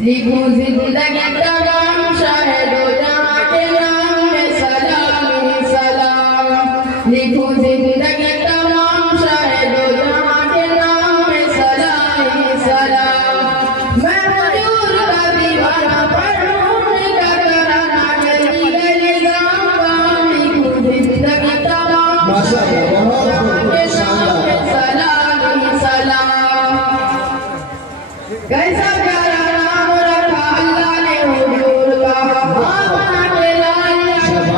लिखो जिंदगी तमाम शाहिदो जहां के नाम में सलाम ही सलाम। लिखो जिंदगी तमाम शाहिदो जहां के नाम में सलाम ही सलाम। मैं हुजूर का दीवाना पढ़ूं का कराना गली गली गांव गांव। लिखो जिंदगी तमाम शाहिदो जहां के नाम में सलाम ही सलाम। कैसा प्यारा नाम रखा अल्लाह ने हुजूर का, आमना के लाल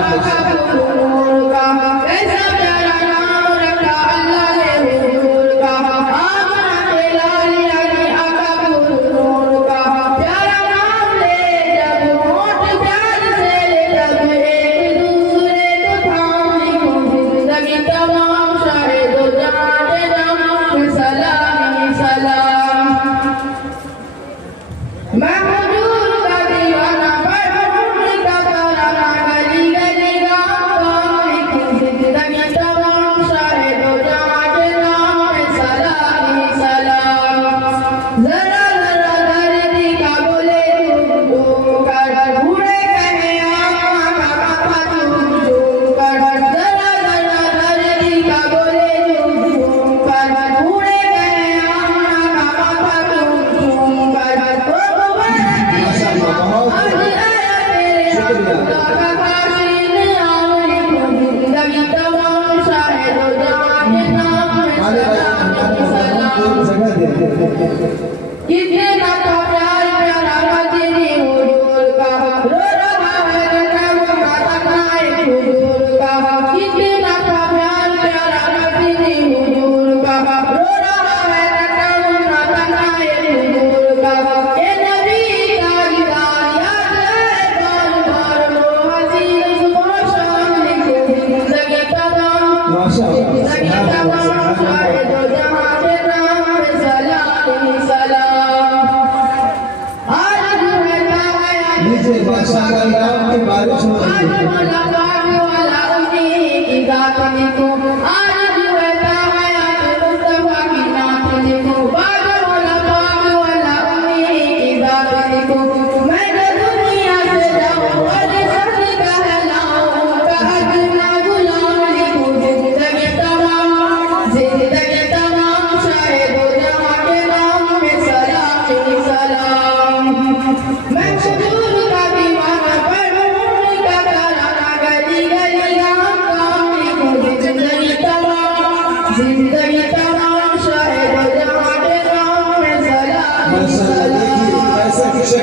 आका हुजूर का। कैसा प्यारा नाम रखा अल्लाह ने हुजूर का, आमना के लाल आका हुजूर का। प्यारा नाम ले जब होठ प्यार से जब एक दूसरे को थाम। लिखो जिंदगी तमाम शाहिदो जहां के नाम में सलाम ही सलाम। मैं हुजूर का दीवाना पढ़ूं का कराना गली गली गांव गांव। लिखो जिंदगी तमाम शाहिदो जहां के नाम में सलाम ही सलाम। जरा जरा दर्दी का बोले तुम कर बूढ़े कहे आका का तुम कर। जरा जरा दर्दी का बोले तुम कर बूढ़े कहे आका का तुम कर। कितने का प्यार प्यारा मदनी हुजूर का, रो रहा है रंग का तनाए हुजूर का। कितने का प्यार प्यारा मदनी हुजूर का, रो रहा है रंग का तनाए हुजूर का। ए नबी का दीदार याद है बार बार लो हसीन सुबह शाम। लिखो जिंदगी तमाम जिंदगी तमाम शाहिदो जहां के नाम में सलाम ही सलाम। आज रहता है नीचे बादशाह का नाम के बारिश हो रही है। मुलाकात वाला उन्हीं की बात लिखो। आज रहता है मुस्तफा की नात लिखो। बाद मुलाकात वाला उन्हीं की बात लिखो। मैं तो दुनिया से जाऊं और सच कहलाऊं का अदना गुलाम। लिखो जिंदगी तमाम शाहिदो जहां के नाम में सलाम ही सलाम। मैं हुजूर का दीवाना पढ़ूं का कराना गली गली गांव गांव। लिखो जिंदगी तमाम शाहिदो जहां के नाम में सलाम ही सलाम। ऐसा किसी